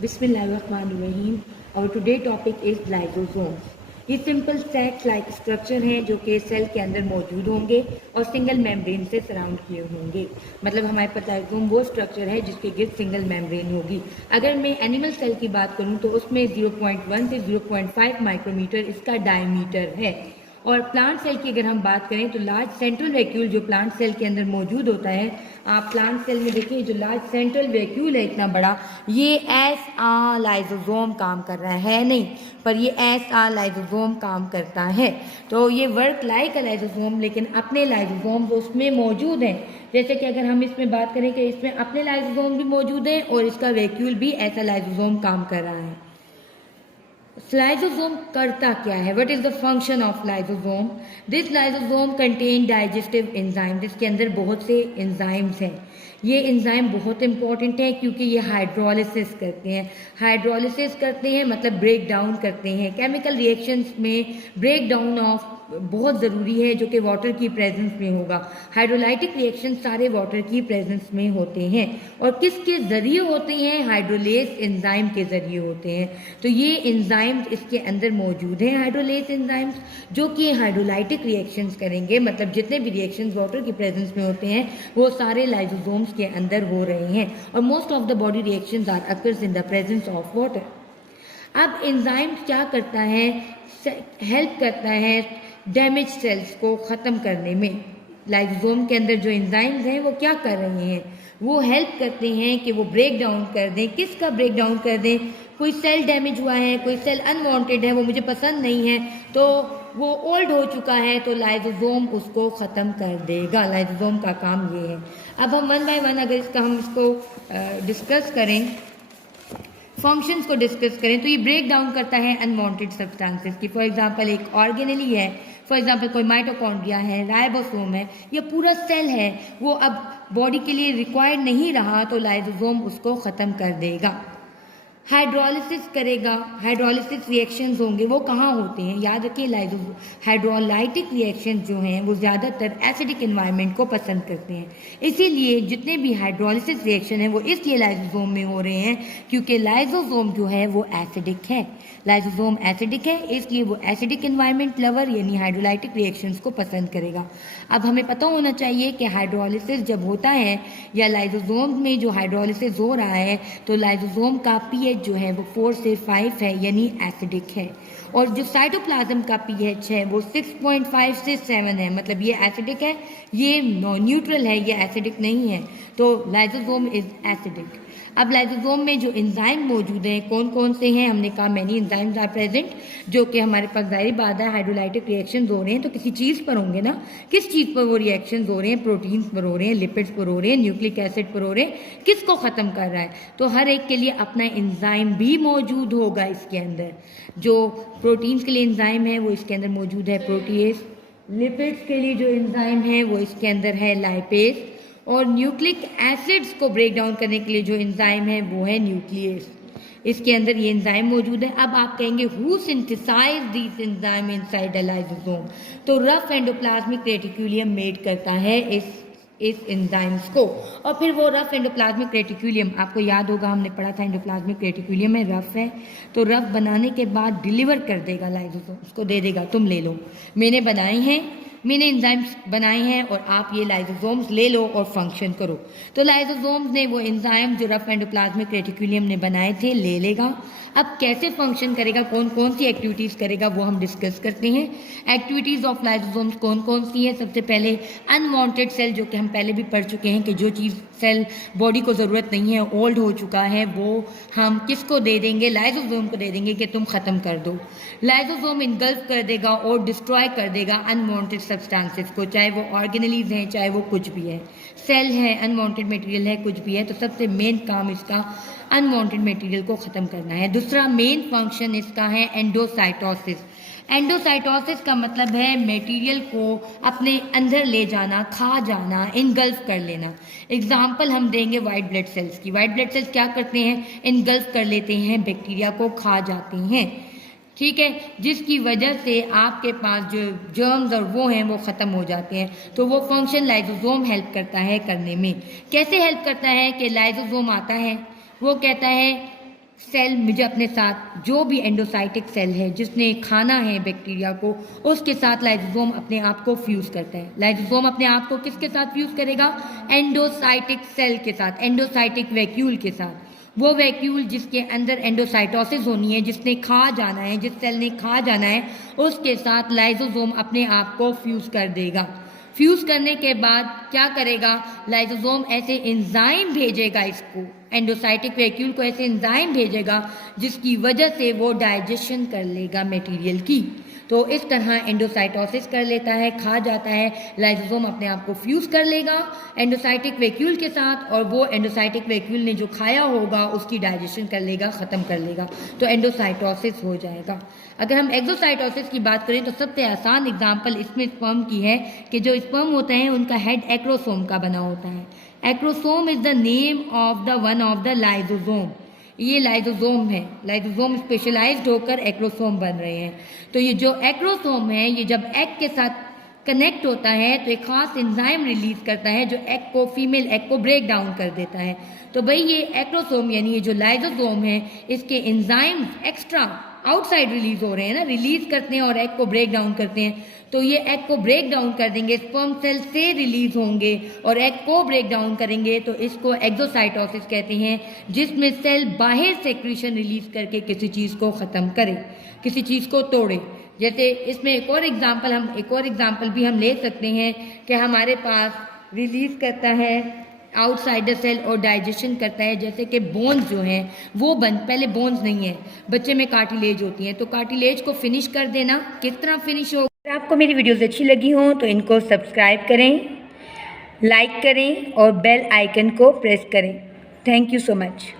बिस्मिल्लाहिर्रहमानिर्रहीम। और today topic is lysosomes. ये सिंपल सेट्स लाइक स्ट्रक्चर हैं जो कि सेल के अंदर मौजूद होंगे और सिंगल मेम्ब्रेन से सराउंड किए होंगे। मतलब हमारे पास लाइसोसोम वो स्ट्रक्चर है जिसके गिर्द सिंगल मेम्ब्रेन होगी। अगर मैं एनिमल सेल की बात करूँ तो उसमें 0.1 से 0.5 माइक्रोमीटर इसका डायमीटर है। और प्लांट सेल की अगर हम बात करें तो लार्ज सेंट्रल वैक्यूल जो प्लांट सेल के अंदर मौजूद होता है, आप प्लांट सेल में देखिए जो लार्ज सेंट्रल वैक्यूल है इतना बड़ा, ये एस आ लाइसोसोम काम कर रहा है नहीं, पर ये एस आ लाइसोसोम काम करता है। तो ये वर्क लाइक अ लाइसोसोम, लेकिन अपने लाइसोसोम उसमें मौजूद हैं। जैसे कि अगर हम इसमें बात करें कि इसमें अपने लाइसोसोम भी मौजूद हैं और इसका वैक्यूल भी ऐसा लाइसोसोम काम कर रहा है। लाइसोसोम करता क्या है? What is the function of lysosome? This lysosome contain digestive enzyme, जिसके अंदर बहुत से एंजाइम्स हैं। ये एंजाइम बहुत इंपॉर्टेंट है क्योंकि ये हाइड्रोलिसिस करते हैं। हाइड्रोलिसिस करते हैं मतलब ब्रेक डाउन करते हैं। केमिकल रिएक्शंस में ब्रेक डाउन ऑफ बहुत ज़रूरी है जो कि वाटर की प्रेजेंस में होगा। हाइड्रोलाइटिक रिएक्शन सारे वाटर की प्रेजेंस में होते हैं और किसके ज़रिए होते हैं? हाइड्रोलेस एंजाइम के ज़रिए होते हैं। तो ये एंजाइम्स इसके अंदर मौजूद हैं, हाइड्रोलेस एंजाइम्स, जो कि हाइड्रोलाइटिक रिएक्शंस करेंगे। मतलब जितने भी रिएक्शंस वाटर की प्रेजेंस में होते हैं वो सारे लाइसोसोम्स के अंदर हो रहे हैं। और most of the body reactions are occurs in the presence of water. अब एंजाइम्स क्या करता है? हेल्प करता है डैमेज सेल्स को ख़त्म करने में। लाइसोसोम के अंदर जो एंजाइम्स हैं वो क्या कर रहे हैं? वो हेल्प करते हैं कि वो ब्रेक डाउन कर दें। किसका ब्रेक डाउन कर दें? कोई सेल डैमेज हुआ है, कोई सेल अनवांटेड है, वो मुझे पसंद नहीं है, तो वो ओल्ड हो चुका है, तो लाइसोसोम उसको ख़त्म कर देगा। लाइसोसोम का काम ये है। अब हम वन बाय वन अगर हम इसको डिस्कस करें, फंक्शंस को डिस्कस करें, तो ये ब्रेक डाउन करता है अनवांटेड सब्सटेंसेस की। फॉर एग्जांपल एक ऑर्गेनेली है, फॉर एग्जांपल कोई माइटोकॉन्ड्रिया है, राइबोसोम है, या पूरा सेल है, वो अब बॉडी के लिए रिक्वायर्ड नहीं रहा तो लाइसोसोम उसको ख़त्म कर देगा। हाइड्रोलिसिस करेगा, हाइड्रोलिसिस रिएक्शंस होंगे, वो कहाँ होते हैं? याद रखिए, हाइड्रोलाइटिक रिएक्शन जो हैं वो ज़्यादातर एसिडिक एनवायरनमेंट को पसंद करते हैं। इसीलिए जितने भी हाइड्रोलिसिस रिएक्शन हैं वो इसलिए लाइसोसोम में हो रहे हैं क्योंकि लाइसोसोम जो है वो एसिडिक है। लाइसोसोम एसिडिक है, इसलिए वो एसिडिक एनवायरनमेंट लवर यानी हाइड्रोलाइटिक रिएक्शंस को पसंद करेगा। अब हमें पता होना चाहिए कि हाइड्रोलिसिस जब होता है या लाइसोसोम में जो हाइड्रोलिसिस हो रहा है तो लाइसोसोम का पीएच जो है वो 4 से 5 है यानी एसिडिक है। और जो साइटोप्लाज्म का पीएच है वो 6.5 से 7 है, मतलब ये एसिडिक है, ये न्यूट्रल है, ये एसिडिक नहीं है। तो लाइसोसोम इज एसिडिक। अब लाइसोसोम में जो एंजाइम मौजूद हैं कौन कौन से हैं? हमने कहा मैनी एंजाइम्स आर प्रेजेंट, जो कि हमारे पास जाहिर बात है हाइड्रोलाइटिक रिएक्शंस हो रहे हैं तो किसी चीज़ पर होंगे ना। किस चीज़ पर वो रिएक्शंस हो रहे हैं? प्रोटीन्स पर हो रहे हैं, लिपिड्स पर हो रहे हैं, न्यूक्लिक एसिड पर हो रहे हैं। किसको ख़त्म कर रहा है? तो हर एक के लिए अपना एंजाइम भी मौजूद होगा इसके अंदर। जो प्रोटीन्स के लिए एंजाइम है वो इसके अंदर मौजूद है प्रोटीएज, लिपिड्स के लिए जो एंजाइम है वो इसके अंदर है लाइपेज, और न्यूक्लिक एसिड्स को ब्रेक डाउन करने के लिए जो एंजाइम है वो है न्यूक्लियस। इसके अंदर ये एंजाइम मौजूद है। अब आप कहेंगे who synthesise this enzyme inside the lysosome? तो रफ एंडोप्लाज्मिक रेटिकुलियम मेड करता है इस एंजाइम्स को। और फिर वो रफ एंडोप्लाज्मिक रेटिकुलियम, आपको याद होगा हमने पढ़ा था एंडोप्लाज्मिक रेटिकुलियम में रफ है, तो रफ बनाने के बाद डिलीवर कर देगा लाइसोसोम, उसको दे देगा तुम ले लो, मैंने बनाए हैं, मैंने एंजाइम्स बनाए हैं और आप ये लाइसोसोम्स ले लो और फंक्शन करो। तो लाइसोसोम्स ने वो एंजाइम जो रफ एंडोप्लाज्मिक रेटिकुलियम ने बनाए थे ले लेगा। अब कैसे फंक्शन करेगा, कौन कौन सी एक्टिविटीज़ करेगा वो हम डिस्कस करते हैं। एक्टिविटीज़ ऑफ लाइसोसोम्स कौन कौन सी है? सबसे पहले अनवांटेड सेल, जो कि हम पहले भी पढ़ चुके हैं कि जो चीज़ सेल बॉडी को ज़रूरत नहीं है, ओल्ड हो चुका है, वो हम किसको दे देंगे? लाइसोसोम को दे देंगे कि तुम ख़त्म कर दो। लाइसोसोम इनगल्फ कर देगा और डिस्ट्रॉय कर देगा अनवांटेड सब्सटेंसेस को, चाहे वो ऑर्गेनेलीज हैं चाहे वो कुछ भी है, सेल है, अनवांटेड मटेरियल है, कुछ भी है। तो सबसे मेन काम इसका अनवांटेड मटेरियल को ख़त्म करना है। दूसरा मेन फंक्शन इसका है एंडोसाइटोसिस। एंडोसाइटोसिस का मतलब है मटेरियल को अपने अंदर ले जाना, खा जाना, इनगल्फ कर लेना। एग्जाम्पल हम देंगे वाइट ब्लड सेल्स की। वाइट ब्लड सेल्स क्या करते हैं? इनगल्फ कर लेते हैं, बैक्टीरिया को खा जाते हैं, ठीक है, जिसकी वजह से आपके पास जो जर्म्स और वो हैं वो ख़त्म हो जाते हैं। तो वो फंक्शन लाइसोसोम हेल्प करता है करने में। कैसे हेल्प करता है? कि लाइसोसोम आता है, वो कहता है सेल मुझे अपने साथ जो भी एंडोसाइटिक सेल है जिसने खाना है बैक्टीरिया को, उसके साथ लाइसोसोम अपने आप को फ्यूज़ करता है। लाइसोसोम अपने आप को किसके साथ फ्यूज़ करेगा? एंडोसाइटिक सेल के साथ, एंडोसाइटिक वैक्यूल के साथ। वो वैक्यूल जिसके अंदर एंडोसाइटोसिस होनी है, जिसने खा जाना है, जिस सेल ने खा जाना है, उसके साथ लाइसोसोम अपने आप को फ्यूज़ कर देगा। फ्यूज़ करने के बाद क्या करेगा? लाइसोसोम ऐसे एंजाइम भेजेगा, इसको एंडोसाइटिक वैक्यूल को ऐसे एंजाइम भेजेगा जिसकी वजह से वो डाइजेशन कर लेगा मटेरियल की। तो इस तरह एंडोसाइटोसिस कर लेता है, खा जाता है, लाइसोसोम अपने आप को फ्यूज़ कर लेगा एंडोसाइटिक वैक्यूल के साथ, और वो एंडोसाइटिक वैक्यूल ने जो खाया होगा उसकी डाइजेशन कर लेगा, ख़त्म कर लेगा, तो एंडोसाइटोसिस हो जाएगा। अगर हम एक्सोसाइटोसिस की बात करें तो सबसे आसान एग्जाम्पल इसमें स्पर्म की है कि जो स्पर्म होते हैं उनका हेड एक्रोसोम का बना होता है। Acrosome is the name of the one of the lysosome. ये लाइसोसोम है, लाइसोसोम स्पेशलाइज्ड होकर एक्रोसोम बन रहे हैं। तो ये जो एक्रोसोम है, ये जब एग के साथ कनेक्ट होता है तो एक खास एंजाइम रिलीज करता है जो एग को, फीमेल एग को ब्रेक डाउन कर देता है। तो भाई ये एक्रोसोम यानी ये जो लाइसोसोम है, इसके एंजाइम एक्स्ट्रा आउटसाइड रिलीज हो रहे हैं ना, रिलीज करते हैं और एग को ब्रेक डाउन करते हैं। तो ये एग को ब्रेक डाउन कर देंगे, स्पर्म सेल से रिलीज होंगे और एग को ब्रेक डाउन करेंगे, तो इसको एक्सोसाइटोसिस कहते हैं, जिसमें सेल बाहर सेक्रीशन रिलीज करके किसी चीज़ को ख़त्म करे, किसी चीज़ को तोड़े। जैसे इसमें एक और एग्जाम्पल भी हम ले सकते हैं कि हमारे पास रिलीज करता है आउटसाइडर सेल और डाइजेशन करता है, जैसे कि बोन्स जो हैं वो पहले बोन्स नहीं है, बच्चे में कार्टिलेज होती हैं, तो कार्टिलेज को फिनिश कर देना। किस तरह फिनिश हो? अगर आपको मेरी वीडियोस अच्छी लगी हों तो इनको सब्सक्राइब करें, लाइक करें और बेल आइकन को प्रेस करें। Thank you so much.